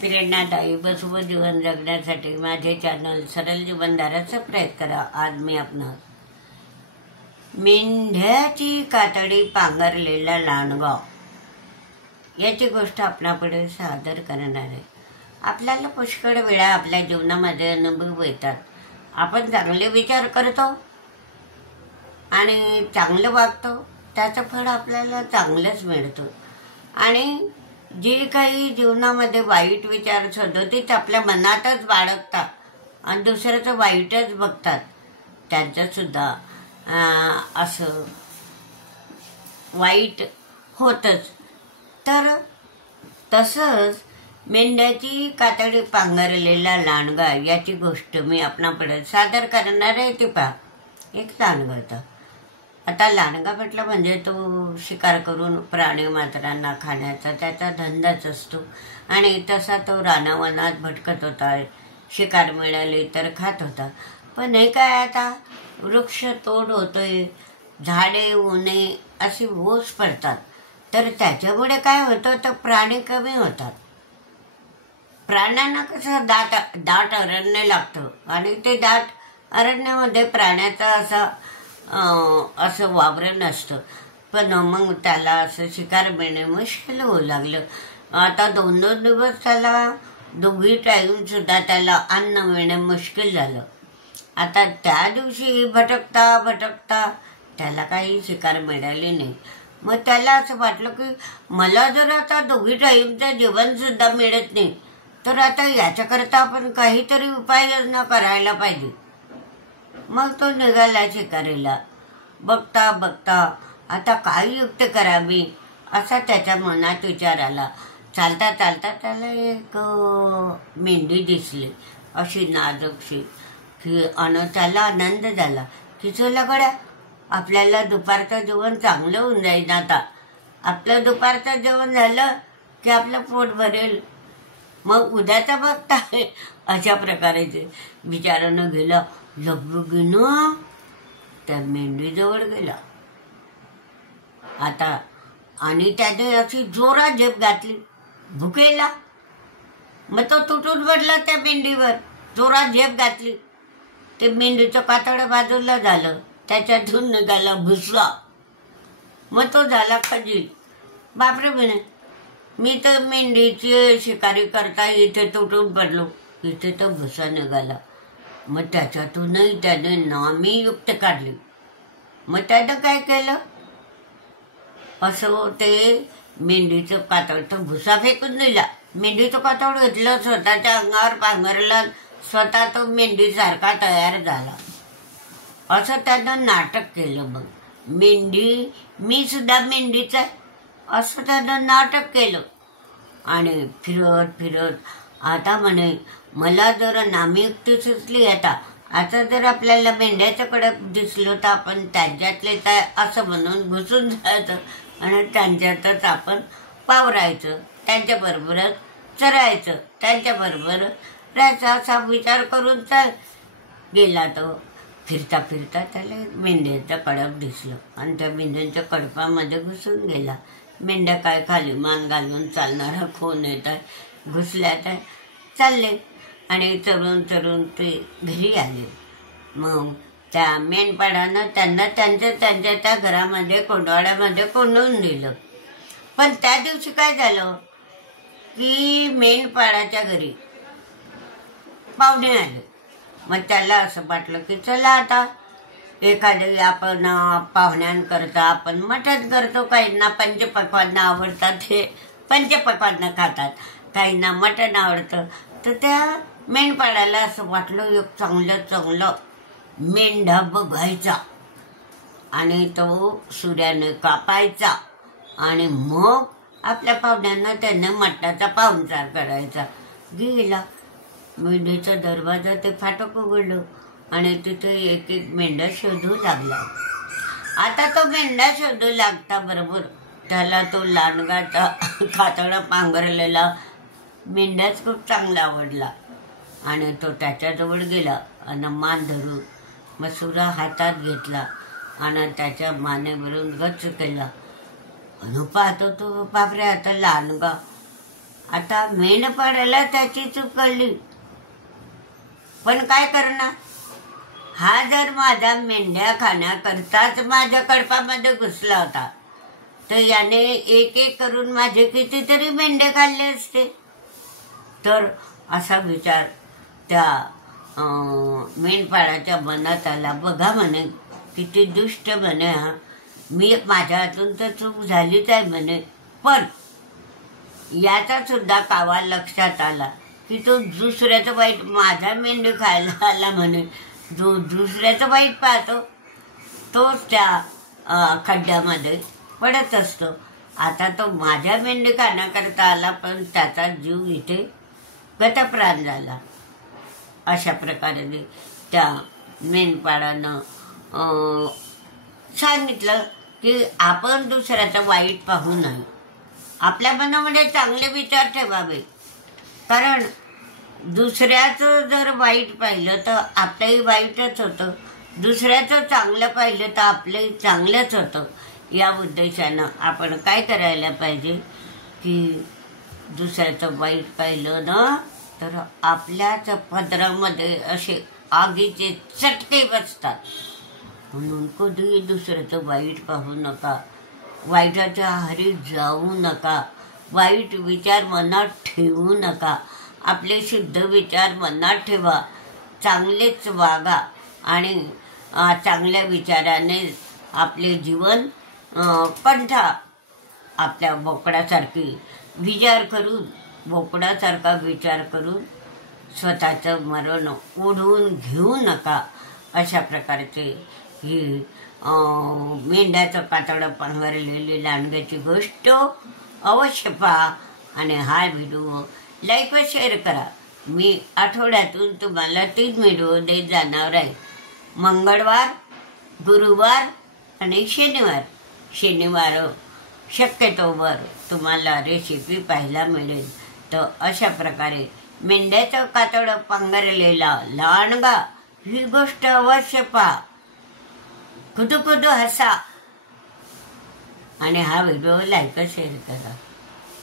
प्रेरणादायी व शुभ जीवन जगण्यासाठी माझे चॅनल सरळ जीवनधाराचा प्रयत्न करा। आज मी आपणास मेंढ्याची कातडी पांघरलेला लांडगा याची गोष्ट आपणापुढे सादर करणार आहे। आपल्याला पुष्कळ वेळा आपल्या जीवनामध्ये अनुभव येतात। आपण चांगले विचार करतो आणि चांगलं वागतो, त्याचं फळ आपल्याला चांगलंच मिळतं। आणि जे काही जीवनामध्ये वाईट विचार सदतीत आपल्या मनातच बाळगतात आणि दुसऱ्याचं वाईटच बघतात, त्यांचंसुद्धा असं वाईट होतंच। तर तसंच मेंढ्याची कातडी पांघरलेला लांडगा याची गोष्ट मी आपणापुढे सादर करणार आहे। ती पहा, एक लांडगा होता। आता लांडगा म्हटलं म्हणजे तो शिकार करून प्राणी मात्रांना खाण्याचा त्याचा धंदाच असतो आणि तसा तो रानावनात भटकत होता। शिकार मिळाली तर खात होता। पण हे काय, आता वृक्ष तोड होतोय, झाडे उन्हे अशी ओस पडतात, तर त्याच्यामुळे काय होतं, तर प्राणी कमी होतात। प्राण्यांना कसं दाट अरण्य लागतं आणि ते दाट अरण्यामध्ये प्राण्याचा असं वावर नसतं। पण मग त्याला असं शिकार मिळणे मुश्किल होऊ लागलं। आता 2-2 दिवस त्याला दोघी टाईम सुद्धा त्याला अन्न मिळणे मुश्किल झालं। आता त्या दिवशी भटकता भटकता त्याला काही शिकार मिळाली नाही। मग त्याला असं वाटलं की मला जर आता दोघी टाईमचं जेवण सुद्धा मिळत नाही, तर आता याच्याकरता आपण काहीतरी उपाययोजना करायला पाहिजे। मग तो निघाला शिकारीला। बघता बघता आता काय युक्ती करावी असा त्याच्या मनात विचार आला। चालता चालता त्याला एक मेंढी दिसली, अशी नाजूकशी, की त्याला आनंद झाला की चला गड्या, आपल्याला दुपारचं जेवण चांगलं होऊन जाईल। आता आपलं दुपारचं जेवण झालं की आपलं पोट भरेल, मग उद्याचा बघता अशा प्रकारे विचारानं गेला। लगबगीनं त्या मेंढीजवळ गेला आता, आणि त्याने अशी जोरात झेप घातली भुकेला। मग तो तुटून पडला त्या मेंढीवर, जोरात झेप घातली। ते मेंढीचं कातडं बाजूला झालं, त्याच्यातून निघाला भुसा। मग तो झाला खजील। बापरे म्हणे, मी तर मेंढीची शिकारी करता इथे तुटून पडलो, इथे तर भुसा निघाला। मग त्याच्यातूनही त्याने नामी युक्त काढली। मग त्यानं काय केलं, असं ते मेंढीचं कातड तो भुसा फेकून दिला, मेंढीचं कातड घेतलं, स्वतःच्या अंगावर पांघरला, स्वतः तो मेंढीसारखा तयार झाला। असं त्यानं नाटक केलं। मग मी सुद्धा मेंढीच आहे असं त्यानं नाटक केलं। आणि फिरत फिरत आता म्हणे, मला जर नामयुक्ती सुचली, आता जर आपल्याला मेंढ्याच्याकडे दिसलो तर आपण त्यांच्यातले काय असं म्हणून घुसून जायचं आणि त्यांच्यातच आपण वावरायचं, त्यांच्याबरोबरच चरायचं, त्यांच्याबरोबर राहायचं, असा विचार करून गेला। तो फिरता फिरता त्याला मेंढ्याचं कळप दिसलं आणि त्या मेंढ्यांच्या कळपामध्ये घुसून गेला। मेंढ्या काय खाली मान घालून चालणारा कोण येत आहे, घुसल्यात आहे, चालले आणि चरून चरून ते घरी आले। मग त्या मेंढपाळानं त्यांना त्यांच्या त्या घरामध्ये कोंडवाड्यामध्ये कोंडून दिलं। पण त्या दिवशी काय झालं की मेंढपाळाच्या घरी पाहुणे आले। मग त्याला असं वाटलं की चला आता एखादे आपण पाहुण्यांकरता आपण मटण करतो। काहींना पंचपक्वान्न आवडतात, हे पंचपक्वान्न खातात, काहींना मटण आवडतं। तर त्या मेंढपाळाला असं वाटलं एक चांगलं मेंढा बघायचा आणि तो सूर्याने कापायचा आणि मग आपल्या पाहुण्यांना त्याने मटणाचा पाहुणचार करायचा। गेला मेंढीचा दरवाजा, ते फाटक उघडलं आणि तिथे एक एक मेंढा शोधू लागला। आता तो मेंढा शोधू लागता बरोबर त्याला तो लांडगाचा कातडा पांघरलेला मेंढ्याच खूप चांगला आवडला आणि तो त्याच्याजवळ गेला आणि मान धरून मसुरा हातात घेतला आणि त्याच्या मानेवरून गच्च केला आणि पाहतो तो, बापरे, आता लांडगा आता मेंढपाळाला त्याची चूक कळली, पण काय करणार? हा जर माझा मेंढ्या खाण्याकरताच माझ्या कळपामध्ये घुसला होता तर याने एक एक करून माझे कितीतरी मेंढे खाल्ले असते. तर असा विचार त्या मेंढपाळाच्या मनात आला. बघा म्हणे, किती दुष्ट म्हणे हा, मी माझ्या हातून तर चूक झालीच आहे म्हणे, पण याचा सुद्धा कावा लक्षात आला की तो दुसऱ्याचं वाईट माझा मेंढी खायला आला म्हणे, जो दुसऱ्याचं वाईट पाहतो तोच त्या खड्ड्यामध्ये पडत असतो. आता तो माझ्या मेंढी खाण्याकरता आला, पण त्याचा जीव इथे गतप्राण झाला. अशा प्रकारे त्या मेंढपाळानं सांगितलं की आपण दुसऱ्याचं वाईट पाहू नये, आपल्या मनामध्ये चांगले विचार ठेवावे. कारण दुसऱ्याचं जर वाईट पाहिलं तर आपलंही वाईटच होतं, दुसऱ्याचं चांगलं पाहिलं तर आपलंही चांगलंच होतं. या उद्देशानं आपण काय करायला पाहिजे की दुसऱ्याचं वाईट पाहिलं ना तर आपल्याच पदरामध्ये असे आगीचे चटके बसतात. म्हणून कधीही दुसऱ्याचं वाईट पाहू नका, वाईटाच्या आहारी जाऊ नका, वाईट विचार मनात ठेवू नका. आपले शुद्ध विचार मनात ठेवा, चांगलेच वागा आणि चांगल्या विचाराने आपले जीवन कंठा. आपल्या बोकडासारखी विचार करून, बोकडासारखा विचार करून स्वतःचं मरण ओढवून घेऊ नका. अशा प्रकारचे ही मेंढ्याचं कातडं पांघरलेली लांडग्याची गोष्ट अवश्य पहा आणि हा व्हिडिओ लाईक व शेअर करा. मी आठवड्यातून तुम्हाला 3 व्हिडिओ देत जाणार आहे, मंगळवार, गुरुवार आणि शनिवार शक्यतोवर तुम्हाला रेसिपी पाहायला मिळेल. तर अशा प्रकारे मेंढ्याचं कातडं पांघरलेला लांडगा ही गोष्ट अवश्य पहा, खुदू हसा आणि हा व्हिडिओ लाईक व शेअर करा.